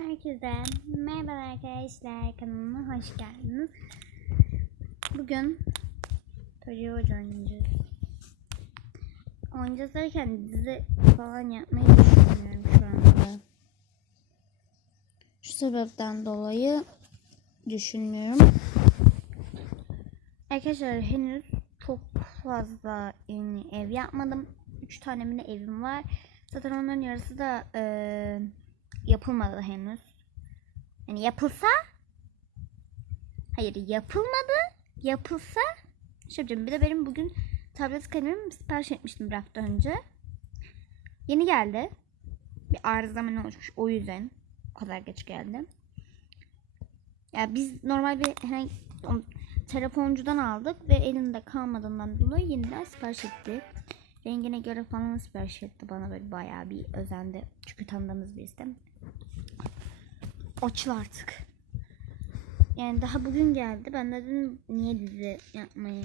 Herkese merhaba arkadaşlar kanalıma hoş geldiniz. Bugün Torio oynayacağız. Oynayacağız derken dizi falan yapmayı düşünmüyorum şu anda. Şu sebepten dolayı düşünmüyorum. Arkadaşlar henüz çok fazla yeni ev yapmadım. 3 tane evim var. Zaten onların yarısı da eee, yapılmadı henüz. Yani yapılsa hayır yapılmadı. Yapılsa yapacağım. Bir de benim bugün tablet kalemimi sipariş etmiştim bir hafta önce. Yeni geldi. Bir arızama ne oluşmuş o yüzden o kadar geç geldi. Ya biz normal bir herhangi telefoncudan aldık ve elinde kalmadığından dolayı yeniden sipariş etti. Rengine göre falan sipariş etti bana böyle bayağı bir özendi. Çünkü tanıdığımız birisi. Açıl artık. Yani daha bugün geldi. Ben de dedim niye dizi yapmayı.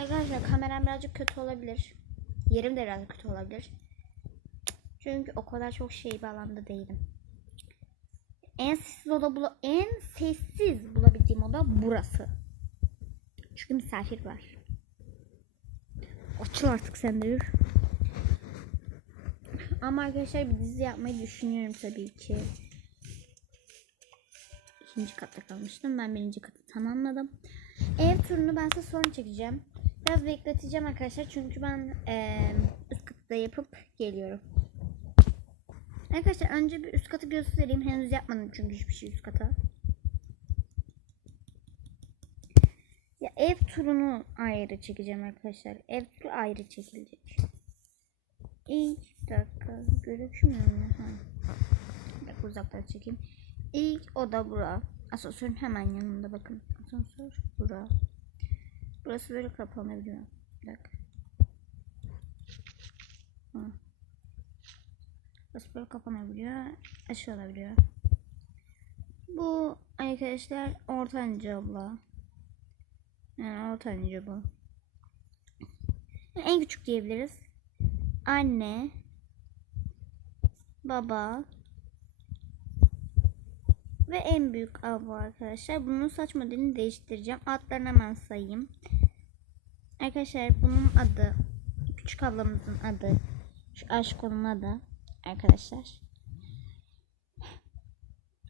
Arkadaşlar kameram birazcık kötü olabilir. Yerim de biraz kötü olabilir. Çünkü o kadar çok şey bir alanda değilim. En sessiz oda bula en sessiz bulabildiğim oda burası. Çünkü misafir var. Açıl artık sen de yürü. Ama arkadaşlar bir dizi yapmayı düşünüyorum tabii ki. İkinci katta kalmıştım. Ben birinci katı tamamladım. Ev turunu ben size sonra çekeceğim. Biraz bekleteceğim arkadaşlar. Çünkü ben eee üst katta yapıp geliyorum. Arkadaşlar önce bir üst katı göstereyim. Henüz yapmadım çünkü hiçbir şey üst kata. Ev turunu ayrı çekeceğim arkadaşlar. Ev turu ayrı çekilecek. İlk dakika gözükmüyor mu? Ha. Bir uzaktan çekeyim. İlk oda bura. Asansörün hemen yanında bakın. Asansör bura. Burası böyle kapanabiliyor. Bir dakika. Burası böyle kapanabiliyor. Açılabiliyor. Bu arkadaşlar ortanca abla. Yani ortanca bu. Yani en küçük diyebiliriz. Anne, baba ve en büyük abla arkadaşlar. Bunun saç modelini değiştireceğim. Adlarını hemen sayayım. Arkadaşlar bunun adı küçük ablamızın adı şu aşkonun adı arkadaşlar.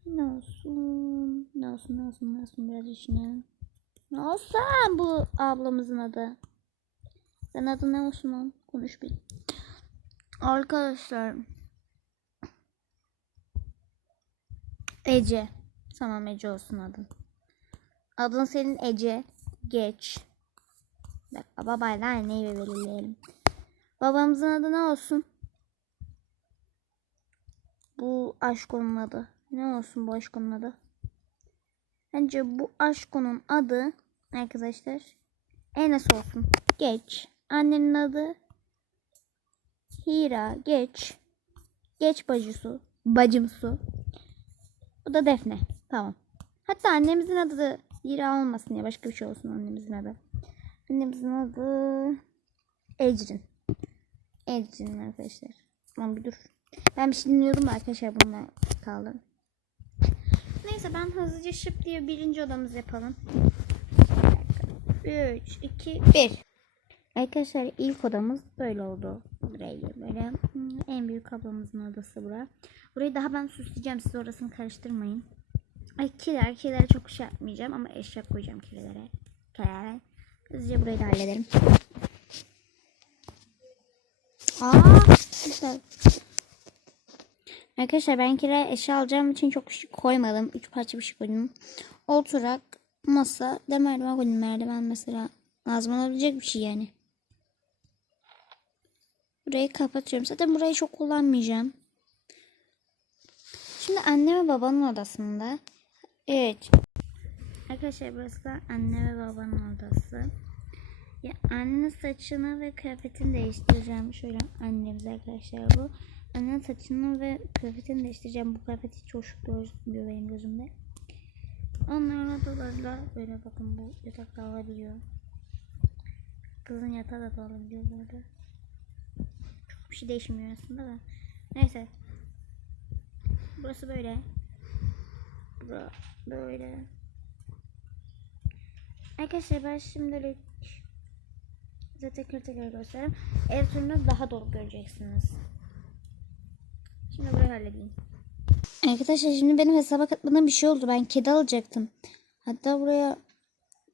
Ne olsun? Ne olsun? Ne olsun? Ne olsun? Biraz düşünelim. Ne olsun bu ablamızın adı? Sen adı ne olsun lan? Konuş bir. Arkadaşlar. Ece. Tamam Ece olsun adın. Adın senin Ece. Geç. Bir dakika babayla anneyi belirleyelim. Babamızın adı ne olsun? Bu aşkonun adı. Ne olsun bu aşkonun adı? Bence bu aşkonun adı arkadaşlar Enes olsun. Geç. Annenin adı Hira. Geç. Geç bacısu. Bacımsu. Bu da Defne. Tamam. Hatta annemizin adı Hira olmasın ya. Başka bir şey olsun annemizin adı. Annemizin adı Ecrin. Ecrin arkadaşlar. Tamam bir dur. Ben bir şey dinliyordum da arkadaşlar bununla kaldım. Neyse ben hızlıca şıp diye birinci odamızı yapalım. 3, 2, 1. Arkadaşlar ilk odamız böyle oldu. Burayı böyle. Hmm, En büyük ablamızın odası bura. Burayı daha ben süsleyeceğim. Siz orasını karıştırmayın. Ay kiler. Kiler çok şey yapmayacağım ama eşya koyacağım kirelere. Kirelere. Hızlıca burayı da hallederim. Aa, güzel. Arkadaşlar ben kire eşya alacağım için çok şey koymadım. Üç parça bir şey koydum. Oturak, masa, de merdiven koydum. Merdiven mesela lazım olabilecek bir şey yani. Burayı kapatıyorum. Zaten burayı çok kullanmayacağım. Şimdi anne ve babanın odasında. Evet. Arkadaşlar burası da anne ve babanın odası. Ya anne saçını ve kıyafetini değiştireceğim. Şöyle annemiz arkadaşlar bu. Annenin saçını ve kıyafetini değiştireceğim. Bu kıyafet hiç hoş gözükmüyor benim gözümde. Onların odalarıyla böyle bakın bu yatak da alabiliyor. Kızın yatağı da alabiliyor bu arada. Çok bir şey değişmiyor aslında da. Neyse. Burası böyle. Bura böyle. Arkadaşlar ben şimdilik tekrar tekrar göstereyim. Ev turunu daha dolu göreceksiniz. Şimdi burayı halledeyim. Arkadaşlar şimdi benim hesaba katmadığım bir şey oldu. Ben kedi alacaktım. Hatta buraya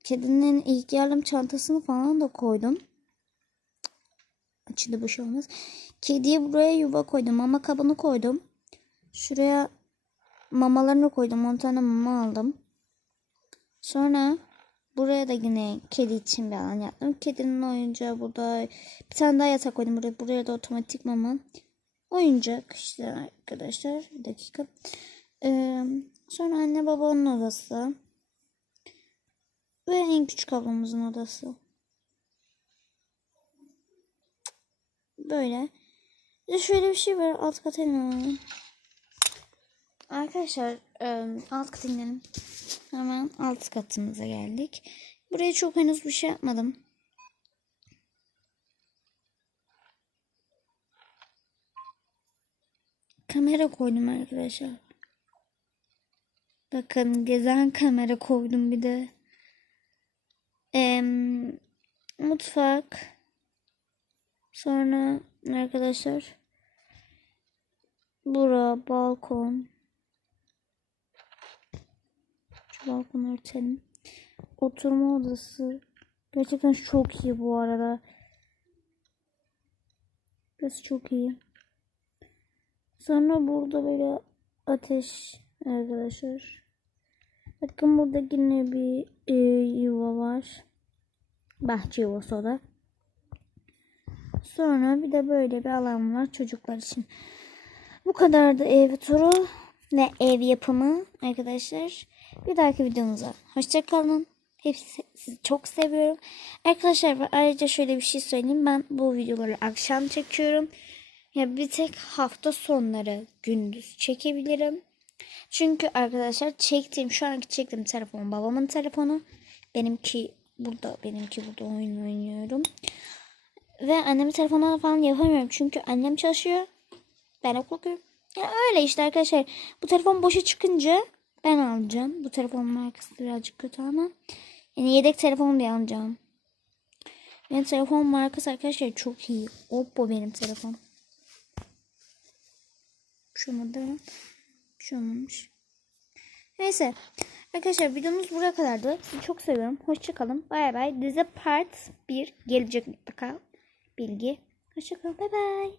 kedinin ilk yardım çantasını falan da koydum. Açıldı bir şey olmaz. Kediye buraya yuva koydum. Mama kabını koydum. Şuraya mamalarını koydum. 10 tane mama aldım. Sonra buraya da yine kedi için bir alan yaptım. Kedinin oyuncağı burada. Bir tane daha yatak koydum buraya. Buraya da otomatik mama. Oyuncak işte arkadaşlar. Bir dakika. Ee, sonra anne babanın odası. Ve en küçük ablamızın odası. Böyle. Bir şöyle bir şey var. Alt kata inelim. Arkadaşlar alt kata inelim. Hemen alt katımıza geldik. Buraya çok henüz bir şey yapmadım. Kamera koydum arkadaşlar. Bakın gezen kamera koydum bir de. Em, mutfak. Sonra arkadaşlar bura balkon. Şu balkonu örtelim. Oturma odası. Gerçekten çok iyi bu arada. Burası çok iyi. Sonra burada böyle ateş arkadaşlar. Bakın burada yine bir e, yuva var. Bahçe yuvası o da. Sonra bir de böyle bir alan var çocuklar için. Bu kadar da ev turu ve ev yapımı arkadaşlar. Bir dahaki videomuza hoşçakalın. Hepsi sizi çok seviyorum. Arkadaşlar ayrıca şöyle bir şey söyleyeyim. Ben bu videoları akşam çekiyorum. Ya bir tek hafta sonları gündüz çekebilirim. Çünkü arkadaşlar çektiğim şu anki çektiğim telefon babamın telefonu. Benimki burada benimki burada oyun oynuyorum. Ve annemin telefonuna falan yapamıyorum. Çünkü annem çalışıyor. Ben okul okuyorum. Yani öyle işte arkadaşlar. Bu telefon boşa çıkınca ben alacağım. Bu telefonun markası birazcık kötü ama. Yani yedek telefon diye alacağım. Benim telefon markası arkadaşlar çok iyi. Oppo benim telefon. Şunu da şu olmamış. Neyse. Arkadaşlar videomuz buraya kadardı. Sizi çok seviyorum. Hoşçakalın. Bay bay. Dizi part 1 gelecek mutlaka. Bilgi. Hoşçakalın. Bay bay.